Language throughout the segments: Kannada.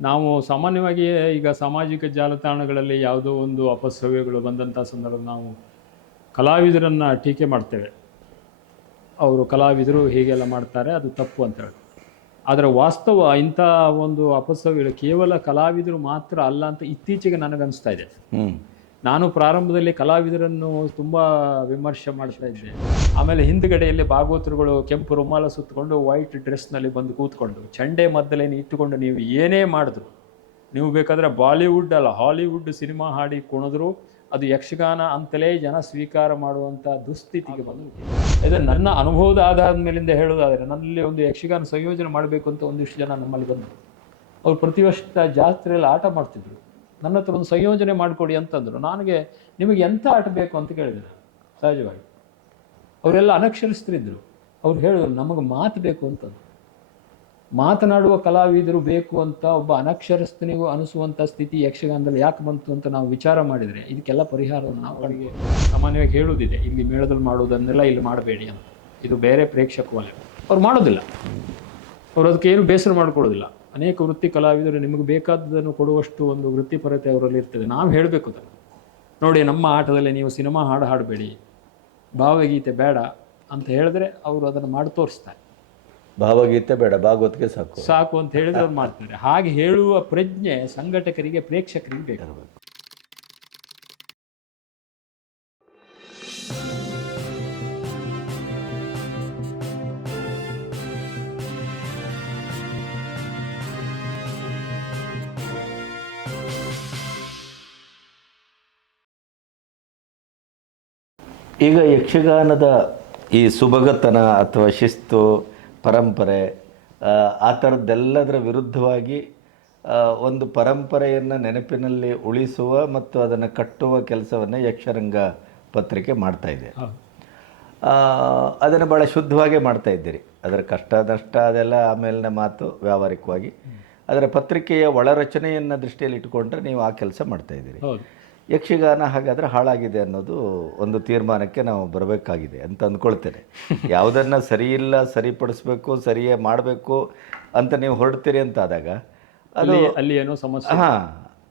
ನಾವು ಸಾಮಾನ್ಯವಾಗಿ ಈಗ ಸಾಮಾಜಿಕ ಜಾಲತಾಣಗಳಲ್ಲಿ ಯಾವುದೋ ಒಂದು ಅಪಸವ್ಯಗಳು ಬಂದಂಥ ಸಂದರ್ಭ ನಾವು ಕಲಾವಿದರನ್ನು ಟೀಕೆ ಮಾಡ್ತೇವೆ. ಅವರು ಕಲಾವಿದರು ಹೀಗೆಲ್ಲ ಮಾಡ್ತಾರೆ, ಅದು ತಪ್ಪು ಅಂತ ಹೇಳಿ ಆದರೆ ವಾಸ್ತವ ಇಂಥ ಒಂದು ಅಪಸವ್ಯಗಳು ಕೇವಲ ಕಲಾವಿದರು ಮಾತ್ರ ಅಲ್ಲ ಅಂತ ಇತ್ತೀಚೆಗೆ ನನಗನ್ನಿಸ್ತಾ ಇದೆ. ನಾನು ಪ್ರಾರಂಭದಲ್ಲಿ ಕಲಾವಿದರನ್ನು ತುಂಬ ವಿಮರ್ಶೆ ಮಾಡ್ತಾ ಇದ್ದೆ. ಆಮೇಲೆ ಹಿಂದ್ಗಡೆಯಲ್ಲಿ ಭಾಗವತರುಗಳು ಕೆಂಪು ರುಮಾಲ ಸುತ್ತಕೊಂಡು ವೈಟ್ ಡ್ರೆಸ್ನಲ್ಲಿ ಬಂದು ಕೂತ್ಕೊಂಡು ಚಂಡೆ ಮದ್ದಲೇನು ಇಟ್ಟುಕೊಂಡು ನೀವು ಏನೇ ಮಾಡಿದ್ರು, ನೀವು ಬೇಕಾದರೆ ಬಾಲಿವುಡ್ ಅಲ್ಲ, ಹಾಲಿವುಡ್ ಸಿನಿಮಾ ಹಾಡಿ ಕುಣಿದ್ರು, ಅದು ಯಕ್ಷಗಾನ ಅಂತಲೇ ಜನ ಸ್ವೀಕಾರ ಮಾಡುವಂಥ ದುಸ್ಥಿತಿಗೆ ಬಂದು ಇದು ನನ್ನ ಅನುಭವದ ಆಧಾರದ ಮೇಲಿಂದ ಹೇಳೋದಾದರೆ, ನನ್ನಲ್ಲಿ ಒಂದು ಯಕ್ಷಗಾನ ಸಂಯೋಜನೆ ಮಾಡಬೇಕು ಅಂತ ಒಂದಿಷ್ಟು ಜನ ನಮ್ಮಲ್ಲಿ ಬಂದರು. ಅವ್ರು ಪ್ರತಿ ವರ್ಷ ಜಾತ್ರೆಯಲ್ಲಿ ಆಟ ಮಾಡ್ತಿದ್ರು. ನನ್ನ ಹತ್ರ ಒಂದು ಸಂಯೋಜನೆ ಮಾಡಿಕೊಡಿ ಅಂತಂದರು. ನನಗೆ ನಿಮಗೆ ಎಂಥ ಆಟ ಬೇಕು ಅಂತ ಕೇಳಿದರು ಸಹಜವಾಗಿ. ಅವರೆಲ್ಲ ಅನಕ್ಷರಸ್ಥರಿದ್ದರು ಅವ್ರು ಹೇಳಿದ್ರು, ನಮಗೆ ಮಾತು ಬೇಕು ಅಂತಂದು ಮಾತನಾಡುವ ಕಲಾವಿದರು ಬೇಕು ಅಂತ ಒಬ್ಬ ಅನಕ್ಷರಸ್ಥನಿಗೂ ಅನಿಸುವಂಥ ಸ್ಥಿತಿ ಯಕ್ಷಗಾನದಲ್ಲಿ ಯಾಕೆ ಬಂತು ಅಂತ ನಾವು ವಿಚಾರ ಮಾಡಿದರೆ, ಇದಕ್ಕೆಲ್ಲ ಪರಿಹಾರವನ್ನು ನಾವು ಅವರಿಗೆ ಸಾಮಾನ್ಯವಾಗಿ ಹೇಳುವುದಿದೆ. ಇಲ್ಲಿ ಮೇಳದಲ್ಲಿ ಮಾಡುವುದನ್ನೆಲ್ಲ ಇಲ್ಲಿ ಮಾಡಬೇಡಿ ಅಂತ. ಇದು ಬೇರೆ ಪ್ರೇಕ್ಷಕ ವಲಯ. ಅವ್ರು ಮಾಡೋದಿಲ್ಲ. ಅವರು ಅದಕ್ಕೆ ಏನು ಬೇಸರ ಮಾಡಿಕೊಡೋದಿಲ್ಲ ಅನೇಕ ವೃತ್ತಿ ಕಲಾವಿದರು ನಿಮಗೆ ಬೇಕಾದದನ್ನು ಕೊಡುವಷ್ಟು ಒಂದು ವೃತ್ತಿಪರತೆ ಅವರಲ್ಲಿ ಇರ್ತದೆ. ನಾವು ಹೇಳಬೇಕು ಅದನ್ನು. ನೋಡಿ ನಮ್ಮ ಆಟದಲ್ಲಿ ನೀವು ಸಿನಿಮಾ ಹಾಡು ಹಾಡಬೇಡಿ ಭಾವಗೀತೆ ಬೇಡ ಅಂತ ಹೇಳಿದ್ರೆ ಅವರು ಅದನ್ನು ಮಾಡಿ ತೋರಿಸ್ತಾರೆ. ಭಾವಗೀತೆ ಬೇಡ ಭಾಗವತ್ಗೆ ಸಾಕು. ಸಾಕು ಅಂತ ಹೇಳಿದ್ರೆ ಅವ್ರು ಮಾಡ್ತಾರೆ. ಹಾಗೆ ಹೇಳುವ ಪ್ರಜ್ಞೆ ಸಂಘಟಕರಿಗೆ ಪ್ರೇಕ್ಷಕರಿಗೆ ಬೇಕು. ಈಗ ಯಕ್ಷಗಾನದ ಈ ಸುಭಗತನ ಅಥವಾ ಶಿಸ್ತು ಪರಂಪರೆ ಆ, ಥರದ್ದೆಲ್ಲದರ ವಿರುದ್ಧವಾಗಿ ಒಂದು ಪರಂಪರೆಯನ್ನು ನೆನಪಿನಲ್ಲಿ ಉಳಿಸುವ ಮತ್ತು ಅದನ್ನು ಕಟ್ಟುವ ಕೆಲಸವನ್ನು ಯಕ್ಷರಂಗ ಪತ್ರಿಕೆ ಮಾಡ್ತಾ ಇದೆ. ಅದನ್ನು ಭಾಳ ಶುದ್ಧವಾಗೇ ಮಾಡ್ತಾ ಇದ್ದೀರಿ. ಅದರ ಕಷ್ಟ ನಷ್ಟ ಅದೆಲ್ಲ ಆಮೇಲಿನ ಮಾತು ವ್ಯಾವಹಾರಿಕವಾಗಿ. ಅದರ ಪತ್ರಿಕೆಯ ಒಳರಚನೆಯನ್ನು ದೃಷ್ಟಿಯಲ್ಲಿ ಇಟ್ಟುಕೊಂಡ್ರೆ ನೀವು ಆ ಕೆಲಸ ಮಾಡ್ತಾ ಇದ್ದೀರಿ. ಯಕ್ಷಗಾನ ಹಾಗಾದರೆ ಹಾಳಾಗಿದೆ ಅನ್ನೋದು ಒಂದು ತೀರ್ಮಾನಕ್ಕೆ ನಾವು ಬರಬೇಕಾಗಿದೆ ಅಂತ ಅಂದ್ಕೊಳ್ತೇನೆ. ಯಾವುದನ್ನು ಸರಿ ಇಲ್ಲ ಸರಿಪಡಿಸ್ಬೇಕು ಸರಿಯೇ ಮಾಡಬೇಕು ಅಂತ ನೀವು ಹೊರಡ್ತೀರಿ ಅಂತಾದಾಗ ಅದು ಅಲ್ಲಿ ಅಲ್ಲಿ ಏನೋ ಸಮಸ್ಯೆ ಹಾಂ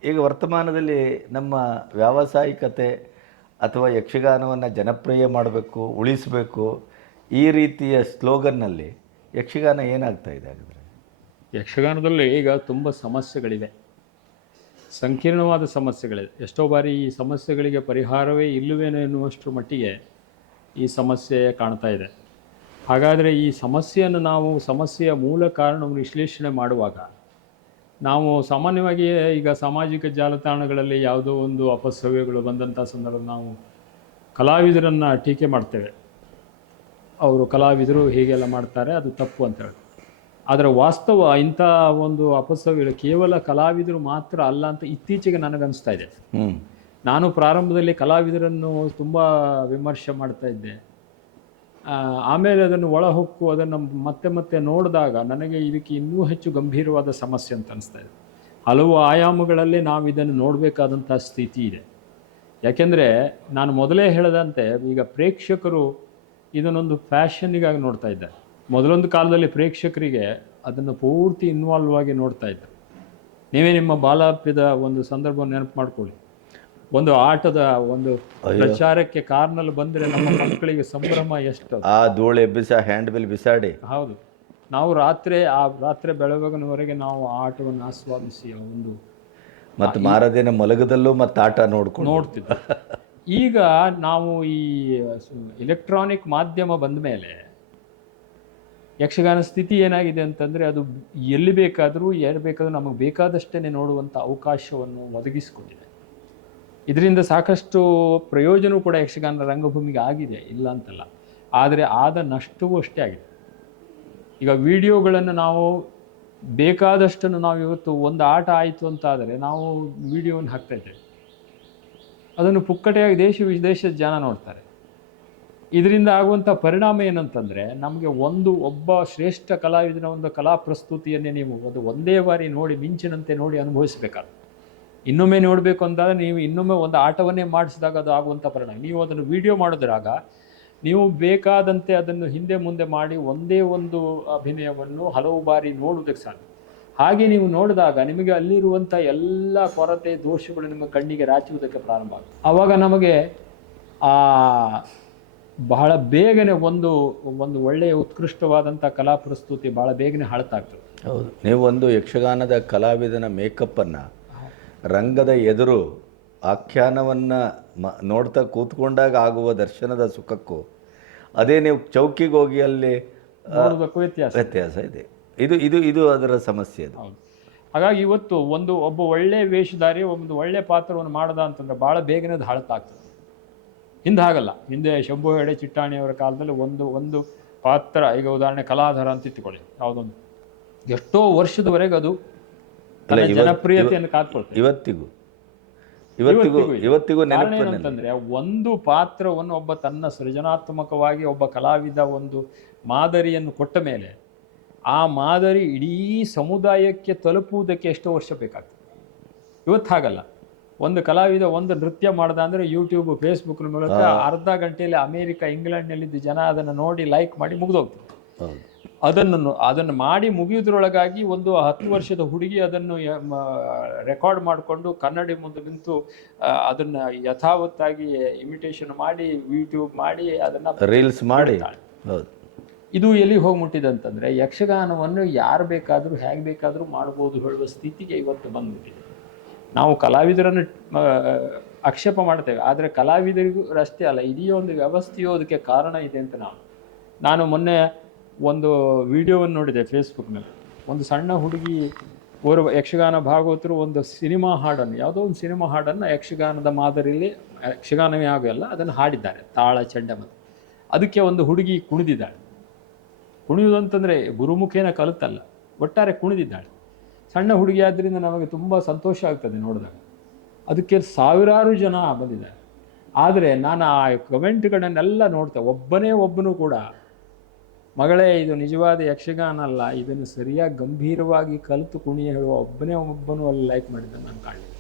ಈಗ ವರ್ತಮಾನದಲ್ಲಿ ನಮ್ಮ ವ್ಯಾವಸಾಯಿಕತೆ ಅಥವಾ ಯಕ್ಷಗಾನವನ್ನು ಜನಪ್ರಿಯ ಮಾಡಬೇಕು ಉಳಿಸಬೇಕು ಈ ರೀತಿಯ ಸ್ಲೋಗನ್ನಲ್ಲಿ ಯಕ್ಷಗಾನ ಏನಾಗ್ತಾ ಇದೆ ಹಾಗಾದರೆ? ಯಕ್ಷಗಾನದಲ್ಲಿ ಈಗ ತುಂಬ ಸಮಸ್ಯೆಗಳಿವೆ. ಸಂಕೀರ್ಣವಾದ ಸಮಸ್ಯೆಗಳಿದೆ. ಎಷ್ಟೋ ಬಾರಿ ಈ ಸಮಸ್ಯೆಗಳಿಗೆ ಪರಿಹಾರವೇ ಇಲ್ಲವೇನೋ ಎನ್ನುವಷ್ಟರ ಮಟ್ಟಿಗೆ ಈ ಸಮಸ್ಯೆ ಕಾಣ್ತಾ ಇದೆ. ಹಾಗಾದರೆ ಈ ಸಮಸ್ಯೆಯನ್ನು ನಾವು ಸಮಸ್ಯೆಯ ಮೂಲ ಕಾರಣವನ್ನು ವಿಶ್ಲೇಷಣೆ ಮಾಡುವಾಗ ನಾವು ಸಾಮಾನ್ಯವಾಗಿ ಈಗ ಸಾಮಾಜಿಕ ಜಾಲತಾಣಗಳಲ್ಲಿ ಯಾವುದೋ ಒಂದು ಅಪಸವ್ಯಗಳು ಬಂದಂಥ ಸಂದರ್ಭ ನಾವು ಕಲಾವಿದರನ್ನು ಟೀಕೆ ಮಾಡ್ತೇವೆ. ಅವರು ಕಲಾವಿದರು ಹೀಗೆಲ್ಲ ಮಾಡ್ತಾರೆ, ಅದು ತಪ್ಪು ಅಂತ ಹೇಳಿ ಆದರೆ ವಾಸ್ತವ ಇಂಥ ಒಂದು ಅಪಸವ್ಯಗಳು ಕೇವಲ ಕಲಾವಿದರು ಮಾತ್ರ ಅಲ್ಲ ಅಂತ ಇತ್ತೀಚೆಗೆ ನನಗನ್ನಿಸ್ತಾ ಇದೆ. ನಾನು ಪ್ರಾರಂಭದಲ್ಲಿ ಕಲಾವಿದರನ್ನು ತುಂಬ ವಿಮರ್ಶೆ ಮಾಡ್ತಾ ಇದ್ದೆ. ಆಮೇಲೆ ಅದನ್ನು ಒಳಹೊಕ್ಕು ಅದನ್ನು ಮತ್ತೆ ಮತ್ತೆ ನೋಡಿದಾಗ ನನಗೆ ಇದಕ್ಕೆ ಇನ್ನೂ ಹೆಚ್ಚು ಗಂಭೀರವಾದ ಸಮಸ್ಯೆ ಅಂತ ಅನಿಸ್ತಾ ಇದೆ. ಹಲವು ಆಯಾಮಗಳಲ್ಲಿ ನಾವು ಇದನ್ನು ನೋಡಬೇಕಾದಂಥ ಸ್ಥಿತಿ ಇದೆ. ಯಾಕೆಂದರೆ ನಾನು ಮೊದಲೇ ಹೇಳದಂತೆ ಈಗ ಪ್ರೇಕ್ಷಕರು ಇದನ್ನೊಂದು ಫ್ಯಾಷನ್ನಿಗಾಗಿ ನೋಡ್ತಾ ಇದ್ದಾರೆ. ಮೊದಲೊಂದು ಕಾಲದಲ್ಲಿ ಪ್ರೇಕ್ಷಕರಿಗೆ ಅದನ್ನು ಪೂರ್ತಿ ಇನ್ವಾಲ್ವ್ ಆಗಿ ನೋಡ್ತಾ ಇದ್ದರು ನೀವೇ ನಿಮ್ಮ ಬಾಲಾಪ್ಯದ ಒಂದು ಸಂದರ್ಭ ನೆನಪು ಮಾಡ್ಕೊಳ್ಳಿ. ಒಂದು ಆಟದ ಒಂದು ಪ್ರಚಾರಕ್ಕೆ ಕಾರ್ನಲ್ಲಿ ಬಂದರೆ ನಮ್ಮ ಮಕ್ಕಳಿಗೆ ಸಂಭ್ರಮ ಎಷ್ಟು ಆ ಧೂಳೆ ಬಿಸ ಹ್ಯಾಂಡ್ ಬಿಲ್ ಬಿಸಾಡಿ. ಹೌದು. ನಾವು ರಾತ್ರಿ ಆ ರಾತ್ರಿ ಬೆಳವಗಿನವರೆಗೆ ನಾವು ಆ ಆಟವನ್ನು ಆಸ್ವಾದಿಸಿ ಆ ಒಂದು ಮತ್ತು ಮಾರದಿನ ಮಲಗದಲ್ಲೂ ಮತ್ತು ಆಟ ನೋಡ್ಕೊಂಡು. ನೋಡ್ತಿದ್ದ ಈಗ ನಾವು ಈ ಇಲೆಕ್ಟ್ರಾನಿಕ್ ಮಾಧ್ಯಮ ಬಂದ ಮೇಲೆ ಯಕ್ಷಗಾನ ಸ್ಥಿತಿ ಏನಾಗಿದೆ ಅಂತಂದರೆ ಅದು ಎಲ್ಲಿ ಬೇಕಾದರೂ, ಯಾರು ಬೇಕಾದರೂ ನಮಗೆ ಬೇಕಾದಷ್ಟೇ ನೋಡುವಂಥ ಅವಕಾಶವನ್ನು ಒದಗಿಸಿಕೊಟ್ಟಿದೆ. ಇದರಿಂದ ಸಾಕಷ್ಟು ಪ್ರಯೋಜನವೂ ಕೂಡ ಯಕ್ಷಗಾನ ರಂಗಭೂಮಿಗೆ ಆಗಿದೆ, ಇಲ್ಲ ಅಂತಲ್ಲ. ಆದರೆ ಆದ ನಷ್ಟವೂ ಅಷ್ಟೇ ಆಗಿದೆ. ಈಗ ವಿಡಿಯೋಗಳನ್ನು ನಾವು ಬೇಕಾದಷ್ಟನ್ನು ನಾವು ಇವತ್ತು ಒಂದು ಆಟ ಆಯಿತು ಅಂತ ಆದರೆ ನಾವು ವಿಡಿಯೋವನ್ನು ಹಾಕ್ತಾ ಇದ್ದೇವೆ. ಅದನ್ನು ಪುಕ್ಕಟೆಯಾಗಿ ದೇಶ ವಿದೇಶದ ಜನ ನೋಡ್ತಾರೆ. ಇದರಿಂದ ಆಗುವಂಥ ಪರಿಣಾಮ ಏನಂತಂದರೆ ನಮಗೆ ಒಂದು ಒಬ್ಬ ಶ್ರೇಷ್ಠ ಕಲಾವಿದನ ಒಂದು ಕಲಾ ಪ್ರಸ್ತುತಿಯನ್ನೇ ನೀವು ಒಂದು ಒಂದೇ ಬಾರಿ ನೋಡಿ ಮಿಂಚಿನಂತೆ ನೋಡಿ ಅನುಭವಿಸಬೇಕಾದ ಇನ್ನೊಮ್ಮೆ ನೋಡಬೇಕು ಅಂದಾಗ ನೀವು ಇನ್ನೊಮ್ಮೆ ಒಂದು ಆಟವನ್ನೇ ಮಾಡಿಸಿದಾಗ ಅದು ಆಗುವಂಥ ಪರಿಣಾಮ. ನೀವು ಅದನ್ನು ವಿಡಿಯೋ ಮಾಡಿದ್ರಾಗ ನೀವು ಬೇಕಾದಂತೆ ಅದನ್ನು ಹಿಂದೆ ಮುಂದೆ ಮಾಡಿ ಒಂದೇ ಒಂದು ಅಭಿನಯವನ್ನು ಹಲವು ಬಾರಿ ನೋಡುವುದಕ್ಕೆ ಸಾಧ್ಯ. ಹಾಗೆ ನೀವು ನೋಡಿದಾಗ ನಿಮಗೆ ಅಲ್ಲಿರುವಂಥ ಎಲ್ಲ ಕೊರತೆ, ದೋಷಗಳು ನಿಮ್ಮ ಕಣ್ಣಿಗೆ ರಾಚುವುದಕ್ಕೆ ಪ್ರಾರಂಭ ಆಗುತ್ತೆ. ಆವಾಗ ನಮಗೆ ಆ ಬಹಳ ಬೇಗನೆ ಒಂದು ಒಂದು ಒಳ್ಳೆಯ ಉತ್ಕೃಷ್ಟವಾದಂಥ ಕಲಾ ಪ್ರಸ್ತುತಿ ಬಹಳ ಬೇಗನೆ ಹಾಳತಾಗ್ತದೆ ಹೌದು. ನೀವು ಒಂದು ಯಕ್ಷಗಾನದ ಕಲಾವಿದನ ಮೇಕಪ್ಪನ್ನು ರಂಗದ ಎದುರು ಆಖ್ಯಾನವನ್ನು ಮ ನೋಡ್ತಾ ಕೂತ್ಕೊಂಡಾಗ ಆಗುವ ದರ್ಶನದ ಸುಖಕ್ಕೂ ಅದೇ ನೀವು ಚೌಕಿಗೆ ಹೋಗಿ ಅಲ್ಲಿ ವ್ಯತ್ಯಾಸ. ವ್ಯತ್ಯಾಸ ಇದೆ. ಇದು ಇದು ಇದು ಅದರ ಸಮಸ್ಯೆ ಅದು. ಹಾಗಾಗಿ ಇವತ್ತು ಒಂದು ಒಬ್ಬ ಒಳ್ಳೆಯ ವೇಷಧಾರಿ ಒಂದು ಒಳ್ಳೆಯ ಪಾತ್ರವನ್ನು ಮಾಡದ ಅಂತಂದ್ರೆ ಭಾಳ ಬೇಗನೆ ಅದು ಹಾಳತಾಗ್ತದೆ ಹಿಂದೆ ಹಾಗಲ್ಲ ಹಿಂದೆ ಶಂಭು ಹೆಡೆ ಚಿಟ್ಟಾಣಿಯವರ ಕಾಲದಲ್ಲಿ ಒಂದು ಒಂದು ಪಾತ್ರ ಈಗ ಉದಾಹರಣೆ ಕಲಾಧಾರ ಅಂತ ಇಟ್ಟುಕೊಳ್ಳಿ ಯಾವುದೊಂದು. ಎಷ್ಟೋ ವರ್ಷದವರೆಗೆ ಅದು ಜನಪ್ರಿಯತೆಯನ್ನು ಕಾತ್ಕೊಳ್ತದೆ ಇವತ್ತಿಗೂ. ಇವತ್ತಿಗೂ ಇವತ್ತಿಗೂ ಏನಂತಂದ್ರೆ ಒಂದು ಪಾತ್ರವನ್ನು ಒಬ್ಬ ತನ್ನ ಸೃಜನಾತ್ಮಕವಾಗಿ ಒಬ್ಬ ಕಲಾವಿದ ಒಂದು ಮಾದರಿಯನ್ನು ಕೊಟ್ಟ ಮೇಲೆ ಆ ಮಾದರಿ ಇಡೀ ಸಮುದಾಯಕ್ಕೆ ತಲುಪುವುದಕ್ಕೆ ಎಷ್ಟೋ ವರ್ಷ ಬೇಕಾಗ್ತದೆ. ಇವತ್ತು ಹಾಗಲ್ಲ. ಒಂದು ಕಲಾವಿದ ಒಂದು ನೃತ್ಯ ಮಾಡ್ದ ಅಂದ್ರೆ ಯೂಟ್ಯೂಬ್ ಫೇಸ್ಬುಕ್ ಮೂಲಕ ಅರ್ಧ ಗಂಟೆಯಲ್ಲಿ ಅಮೇರಿಕ ಇಂಗ್ಲೆಂಡ್ನಲ್ಲಿದ್ದ ಜನ ಅದನ್ನು ನೋಡಿ ಲೈಕ್ ಮಾಡಿ ಮುಗಿದೋಗ್ತದೆ ಅದನ್ನು ಅದನ್ನು ಮಾಡಿ ಮುಗಿಯೋದ್ರೊಳಗಾಗಿ ಒಂದು ಹತ್ತು ವರ್ಷದ ಹುಡುಗಿ ಅದನ್ನು ರೆಕಾರ್ಡ್ ಮಾಡಿಕೊಂಡು ಕನ್ನಡಿ ಮುಂದೆ ನಿಂತು ಅದನ್ನ ಯಥಾವತ್ತಾಗಿ ಇಮಿಟೇಷನ್ ಮಾಡಿ ಯೂಟ್ಯೂಬ್ ಮಾಡಿ ಅದನ್ನ ರೀಲ್ಸ್ ಮಾಡಿ. ಇದು ಎಲ್ಲಿ ಹೋಗಿ ಮುಟ್ಟಿದೆ ಅಂತಂದ್ರೆ ಯಕ್ಷಗಾನವನ್ನು ಯಾರು ಬೇಕಾದರೂ ಹೇಗೆ ಬೇಕಾದರೂ ಮಾಡ್ಬೋದು ಹೇಳುವ ಸ್ಥಿತಿಗೆ ಇವತ್ತು ಬಂದ್ಬಿಟ್ಟಿದೆ. ನಾವು ಕಲಾವಿದರನ್ನು ಆಕ್ಷೇಪ ಮಾಡ್ತೇವೆ. ಆದರೆ ಕಲಾವಿದರಿಗೂ ಅಷ್ಟೇ ಅಲ್ಲ, ಇಡೀ ಒಂದು ವ್ಯವಸ್ಥೆಯು ಅದಕ್ಕೆ ಕಾರಣ ಇದೆ ಅಂತ ನಾವು. ನಾನು ಮೊನ್ನೆ ಒಂದು ವಿಡಿಯೋವನ್ನು ನೋಡಿದೆ ಫೇಸ್ಬುಕ್ನಲ್ಲಿ. ಒಂದು ಸಣ್ಣ ಹುಡುಗಿ ಓರ್ವ ಯಕ್ಷಗಾನ ಭಾಗವತರು ಒಂದು ಸಿನಿಮಾ ಹಾಡನ್ನು, ಯಾವುದೋ ಒಂದು ಸಿನಿಮಾ ಹಾಡನ್ನು ಯಕ್ಷಗಾನದ ಮಾದರಿಯಲ್ಲಿ, ಯಕ್ಷಗಾನವೇ ಆಗಲ್ಲ ಅದನ್ನು ಹಾಡಿದ್ದಾರೆ, ತಾಳ, ಚಂಡ ಮತ್ತು. ಅದಕ್ಕೆ ಒಂದು ಹುಡುಗಿ ಕುಣಿದಿದ್ದಾಳೆ. ಕುಣಿಯುವುದು ಅಂತಂದರೆ ಗುರುಮುಖೇನ ಕಲಿತಲ್ಲ ಒಟ್ಟಾರೆ ಕುಣಿದಿದ್ದಾಳೆ. ಸಣ್ಣ ಹುಡುಗಿ ಆದ್ದರಿಂದ ನಮಗೆ ತುಂಬ ಸಂತೋಷ ಆಗ್ತದೆ ನೋಡಿದಾಗ. ಅದಕ್ಕೆ ಸಾವಿರಾರು ಜನ ಬಂದಿದ್ದಾರೆ. ಆದರೆ ನಾನು ಆ ಕಮೆಂಟ್ಗಳನ್ನೆಲ್ಲ ನೋಡ್ತಾ ಒಬ್ಬನೇ ಒಬ್ಬನು ಕೂಡ ಮಗಳೇ ಇದು ನಿಜವಾದ ಯಕ್ಷಗಾನ ಅಲ್ಲ ಇದನ್ನು ಸರಿಯಾಗಿ ಗಂಭೀರವಾಗಿ ಕಲಿತು ಕುಣಿಯ ಹೇಳುವ ಒಬ್ಬನೇ ಒಬ್ಬನು ಅಲ್ಲಿ ಲೈಕ್ ಮಾಡಿದ್ದನ್ನು ನಾನು ಕಾಣಲಿಲ್ಲ.